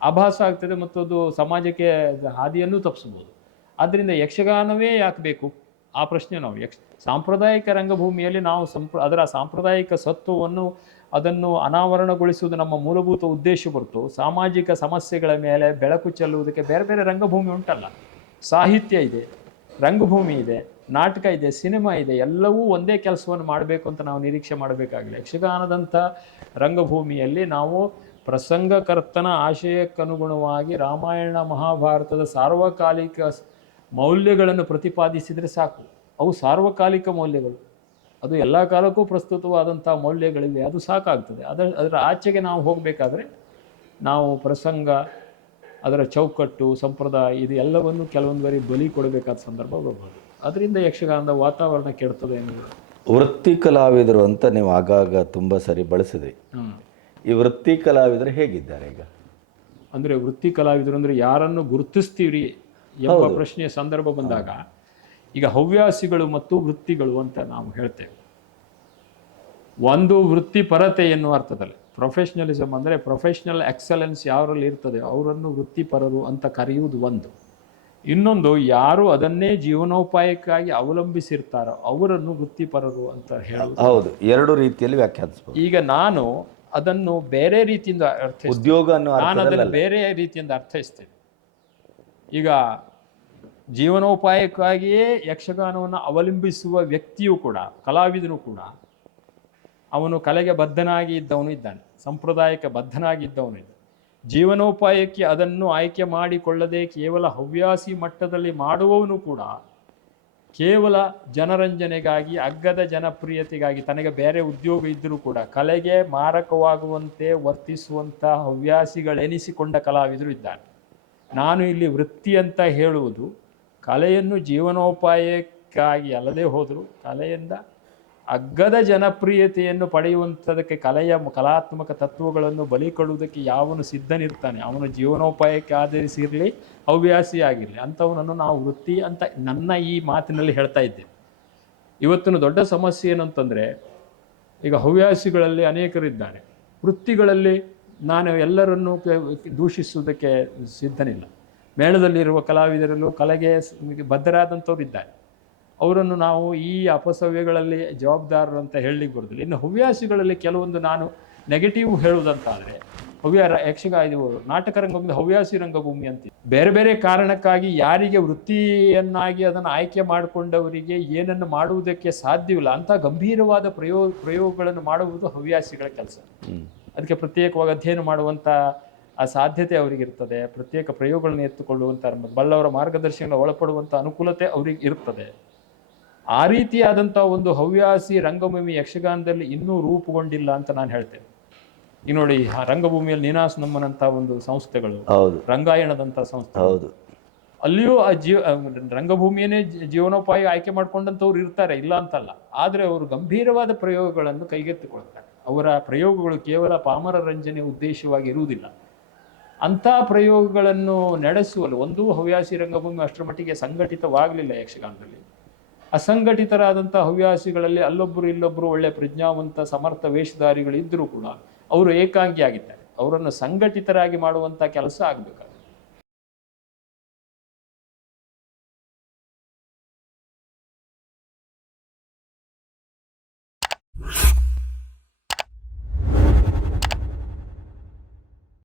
ಆಭಾಸ ಆಗ್ತದೆ ಮತ್ತು ಅದು ಸಮಾಜಕ್ಕೆ ಹಾದಿಯನ್ನು ತಪ್ಪಿಸ್ಬೋದು ಆದ್ದರಿಂದ ಯಕ್ಷಗಾನವೇ ಯಾಕೆ ಬೇಕು? ಆ ಪ್ರಶ್ನೆ ನಾವು. ಯಕ್ಷ ಸಾಂಪ್ರದಾಯಿಕ ರಂಗಭೂಮಿಯಲ್ಲಿ ನಾವು ಸಂಪ್ರ ಅದರ ಸಾಂಪ್ರದಾಯಿಕ ಸತ್ವವನ್ನು ಅದನ್ನು ಅನಾವರಣಗೊಳಿಸುವುದು ನಮ್ಮ ಮೂಲಭೂತ ಉದ್ದೇಶ ಹೊರತು ಸಾಮಾಜಿಕ ಸಮಸ್ಯೆಗಳ ಮೇಲೆ ಬೆಳಕು ಚೆಲ್ಲುವುದಕ್ಕೆ ಬೇರೆ ಬೇರೆ ರಂಗಭೂಮಿ ಉಂಟಲ್ಲ. ಸಾಹಿತ್ಯ ಇದೆ, ರಂಗಭೂಮಿ ಇದೆ, ನಾಟಕ ಇದೆ, ಸಿನಿಮಾ ಇದೆ, ಎಲ್ಲವೂ ಒಂದೇ ಕೆಲಸವನ್ನು ಮಾಡಬೇಕು ಅಂತ ನಾವು ನಿರೀಕ್ಷೆ ಮಾಡಬೇಕಾಗಿಲ್ಲ. ಯಕ್ಷಗಾನದಂಥ ರಂಗಭೂಮಿಯಲ್ಲಿ ನಾವು ಪ್ರಸಂಗಕರ್ತನ ಆಶಯಕ್ಕನುಗುಣವಾಗಿ ರಾಮಾಯಣ, ಮಹಾಭಾರತದ ಸಾರ್ವಕಾಲಿಕ ಮೌಲ್ಯಗಳನ್ನು ಪ್ರತಿಪಾದಿಸಿದರೆ ಸಾಕು. ಅವು ಸಾರ್ವಕಾಲಿಕ ಮೌಲ್ಯಗಳು. ಅದು ಎಲ್ಲ ಕಾಲಕ್ಕೂ ಪ್ರಸ್ತುತವಾದಂಥ ಮೌಲ್ಯಗಳಿವೆ. ಅದು ಸಾಕಾಗ್ತದೆ. ಅದರ ಅದರ ಆಚೆಗೆ ನಾವು ಹೋಗಬೇಕಾದ್ರೆ ನಾವು ಪ್ರಸಂಗ ಅದರ ಚೌಕಟ್ಟು ಸಂಪ್ರದಾಯ ಇದು ಎಲ್ಲವನ್ನು ಕೆಲವೊಂದು ಬಾರಿ ಬಲಿ ಕೊಡಬೇಕಾದ ಸಂದರ್ಭ ಬರ್ಬೋದು ಅದರಿಂದ ಯಕ್ಷಗಾನದ ವಾತಾವರಣ ಕೆಡ್ತದೆ ಎನ್ನುವುದು ವೃತ್ತಿ ಕಲಾವಿದರು ಅಂತ ನೀವು ಆಗಾಗ ತುಂಬ ಸರಿ ಬಳಸಿದ್ರಿ. ಈ ವೃತ್ತಿ ಕಲಾವಿದರು ಹೇಗಿದ್ದಾರೆ ಈಗ? ಅಂದರೆ ವೃತ್ತಿ ಕಲಾವಿದರು ಅಂದರೆ ಯಾರನ್ನು ಗುರುತಿಸ್ತೀವಿ ಎಂಬ ಪ್ರಶ್ನೆಯ ಸಂದರ್ಭ ಬಂದಾಗ ಈಗ ಹವ್ಯಾಸಿಗಳು ಮತ್ತು ವೃತ್ತಿಗಳು ಅಂತ ನಾವು ಹೇಳ್ತೇವೆ. ಒಂದು ವೃತ್ತಿಪರತೆ ಎನ್ನುವ ಅರ್ಥದಲ್ಲಿ ಪ್ರೊಫೆಷನಲಿಸಮ್ ಅಂದರೆ ಪ್ರೊಫೆಷನಲ್ ಎಕ್ಸಲೆನ್ಸ್ ಯಾರಲ್ಲಿ ಇರ್ತದೆ ಅವರನ್ನು ವೃತ್ತಿಪರರು ಅಂತ ಕರೆಯುವುದು ಒಂದು. ಇನ್ನೊಂದು ಯಾರು ಅದನ್ನೇ ಜೀವನೋಪಾಯಕ್ಕಾಗಿ ಅವಲಂಬಿಸಿರ್ತಾರೋ ಅವರನ್ನು ವೃತ್ತಿಪರರು ಅಂತ ಹೇಳುವುದು. ಹೌದು ಎರಡು ರೀತಿಯಲ್ಲಿ ವ್ಯಾಖ್ಯಾನಿಸಬಹುದು. ಈಗ ನಾನು ಅದನ್ನು ಬೇರೆ ರೀತಿಯಿಂದ ಅರ್ಥೈಸ್ತೇನೆ. ನಾನು ಅದನ್ನು ಬೇರೆ ರೀತಿಯಿಂದ ಅರ್ಥೈಸ್ತೇನೆ. ಈಗ ಜೀವನೋಪಾಯಕ್ಕಾಗಿಯೇ ಯಕ್ಷಗಾನವನ್ನು ಅವಲಂಬಿಸುವ ವ್ಯಕ್ತಿಯೂ ಕೂಡ, ಕಲಾವಿದನು ಕೂಡ, ಅವನು ಕಲೆಗೆ ಬದ್ಧನಾಗಿ ಇದ್ದವನು ಇದ್ದಾನೆ, ಸಂಪ್ರದಾಯಕ್ಕೆ ಬದ್ಧನಾಗಿ ಇದ್ದವನು ಇದ್ದಾನೆ. ಜೀವನೋಪಾಯಕ್ಕೆ ಅದನ್ನು ಆಯ್ಕೆ ಮಾಡಿಕೊಳ್ಳದೆ ಕೇವಲ ಹವ್ಯಾಸಿ ಮಟ್ಟದಲ್ಲಿ ಮಾಡುವವನು ಕೂಡ ಕೇವಲ ಜನರಂಜನೆಗಾಗಿ, ಅಗ್ಗದ ಜನಪ್ರಿಯತೆಗಾಗಿ, ತನಗೆ ಬೇರೆ ಉದ್ಯೋಗ ಇದ್ದರೂ ಕೂಡ ಕಲೆಗೆ ಮಾರಕವಾಗುವಂತೆ ವರ್ತಿಸುವಂಥ ಹವ್ಯಾಸಿಗಳೆನಿಸಿಕೊಂಡ ಕಲಾವಿದರು ಇದ್ದಾರೆ ನಾನು ಇಲ್ಲಿ ವೃತ್ತಿ ಅಂತ ಹೇಳುವುದು ಕಲೆಯನ್ನು ಜೀವನೋಪಾಯಕ್ಕಾಗಿ ಅಲ್ಲದೆ ಹೋದರೂ ಕಲೆಯಿಂದ ಅಗ್ಗದ ಜನಪ್ರಿಯತೆಯನ್ನು ಪಡೆಯುವಂಥದಕ್ಕೆ ಕಲೆಯ ಕಲಾತ್ಮಕ ತತ್ವಗಳನ್ನು ಬಲಿ ಕೊಡುವುದಕ್ಕೆ ಯಾವನು ಸಿದ್ಧನಿರ್ತಾನೆ? ಅವನು ಜೀವನೋಪಾಯಕ್ಕೆ ಆಧರಿಸಿರಲಿ ಹವ್ಯಾಸಿ ಆಗಿರಲಿ ಅಂಥವನನ್ನು ನಾವು ವೃತ್ತಿ ಅಂತ ನನ್ನ ಈ ಮಾತಿನಲ್ಲಿ ಹೇಳ್ತಾ ಇದ್ದೇನೆ. ಇವತ್ತಿನ ದೊಡ್ಡ ಸಮಸ್ಯೆ ಏನಂತಂದರೆ, ಈಗ ಹವ್ಯಾಸಿಗಳಲ್ಲಿ ಅನೇಕರಿದ್ದಾರೆ. ವೃತ್ತಿಗಳಲ್ಲಿ ನಾನು ಎಲ್ಲರನ್ನೂ ದೂಷಿಸುವುದಕ್ಕೆ ಸಿದ್ಧನಿಲ್ಲ. ಮೇಳದಲ್ಲಿರುವ ಕಲಾವಿದರಲ್ಲೂ ಕಲೆಗೆ ಬದ್ಧರಾದಂಥವ್ರು ಇದ್ದಾರೆ. ಅವರನ್ನು ನಾವು ಈ ಅಪಸವ್ಯಗಳಲ್ಲಿ ಜವಾಬ್ದಾರರು ಅಂತ ಹೇಳಲಿಕ್ಕೆ ಬರೋದಿಲ್ಲ. ಇನ್ನು ಹವ್ಯಾಸಿಗಳಲ್ಲಿ ಕೆಲವೊಂದು ನಾನು ನೆಗೆಟಿವ್ ಹೇಳುವುದಂತಾದರೆ, ಹವ್ಯ ಯಕ್ಷಗ, ಇದು ನಾಟಕ ರಂಗಭೂಮಿ, ಹವ್ಯಾಸಿ ರಂಗಭೂಮಿ ಅಂತ ಬೇರೆ ಬೇರೆ ಕಾರಣಕ್ಕಾಗಿ ಯಾರಿಗೆ ವೃತ್ತಿಯನ್ನಾಗಿ ಅದನ್ನು ಆಯ್ಕೆ ಮಾಡಿಕೊಂಡವರಿಗೆ ಏನನ್ನು ಮಾಡುವುದಕ್ಕೆ ಸಾಧ್ಯವಿಲ್ಲ ಅಂತ ಗಂಭೀರವಾದ ಪ್ರಯೋಗ ಪ್ರಯೋಗಗಳನ್ನು ಮಾಡುವುದು ಹವ್ಯಾಸಿಗಳ ಕೆಲಸ. ಅದಕ್ಕೆ ಪ್ರತ್ಯೇಕವಾಗಿ ಅಧ್ಯಯನ ಮಾಡುವಂಥ ಆ ಸಾಧ್ಯತೆ ಅವರಿಗಿರ್ತದೆ ಪ್ರತ್ಯೇಕ ಪ್ರಯೋಗಗಳನ್ನು ಎತ್ತುಕೊಳ್ಳುವಂಥ ಬಲ್ಲವರ ಮಾರ್ಗದರ್ಶನ ಒಳಪಡುವಂಥ ಅನುಕೂಲತೆ ಅವರಿಗೆ ಇರ್ತದೆ. ಆ ರೀತಿಯಾದಂಥ ಒಂದು ಹವ್ಯಾಸಿ ರಂಗಭೂಮಿ ಯಕ್ಷಗಾನದಲ್ಲಿ ಇನ್ನೂ ರೂಪುಗೊಂಡಿಲ್ಲ ಅಂತ ನಾನು ಹೇಳ್ತೇನೆ. ಈಗ ನೋಡಿ ಆ ರಂಗಭೂಮಿಯಲ್ಲಿ ನೀನಾಸ್ ನಮ್ಮನಂಥ ಒಂದು ಸಂಸ್ಥೆಗಳು ಹೌದು. ರಂಗಾಯಣದಂಥ ಸಂಸ್ಥೆ. ಹೌದು. ಅಲ್ಲಿಯೂ ಆ ಜೀವ ರಂಗಭೂಮಿಯನ್ನೇ ಜೀವನೋಪಾಯ ಆಯ್ಕೆ ಮಾಡ್ಕೊಂಡಂಥವ್ರು ಇರ್ತಾರೆ ಇಲ್ಲ ಅಂತಲ್ಲ. ಆದರೆ ಅವರು ಗಂಭೀರವಾದ ಪ್ರಯೋಗಗಳನ್ನು ಕೈಗೆತ್ತಿಕೊಳ್ತಾರೆ. ಅವರ ಪ್ರಯೋಗಗಳು ಕೇವಲ ಪಾಮರ ರಂಜನೆ ಉದ್ದೇಶವಾಗಿ ಇರುವುದಿಲ್ಲ. ಅಂಥ ಪ್ರಯೋಗಗಳನ್ನು ನಡೆಸುವಲ್ಲಿ ಒಂದೂ ಹವ್ಯಾಸಿ ರಂಗಭೂಮಿ ಅಷ್ಟರ ಮಟ್ಟಿಗೆ ಸಂಘಟಿತವಾಗಲಿಲ್ಲ ಯಕ್ಷಗಾನದಲ್ಲಿ. ಅಸಂಘಟಿತರಾದಂಥ ಹವ್ಯಾಸಿಗಳಲ್ಲಿ ಅಲ್ಲೊಬ್ಬರು ಇಲ್ಲೊಬ್ಬರು ಒಳ್ಳೆಯ ಪ್ರಜ್ಞಾವಂತ ಸಮರ್ಥ ವೇಷಧಾರಿಗಳಿದ್ದರೂ ಕೂಡ ಅವರು ಏಕಾಂಗಿಯಾಗಿದ್ದಾರೆ. ಅವರನ್ನು ಸಂಘಟಿತರಾಗಿ ಮಾಡುವಂಥ ಕೆಲಸ ಆಗಬೇಕು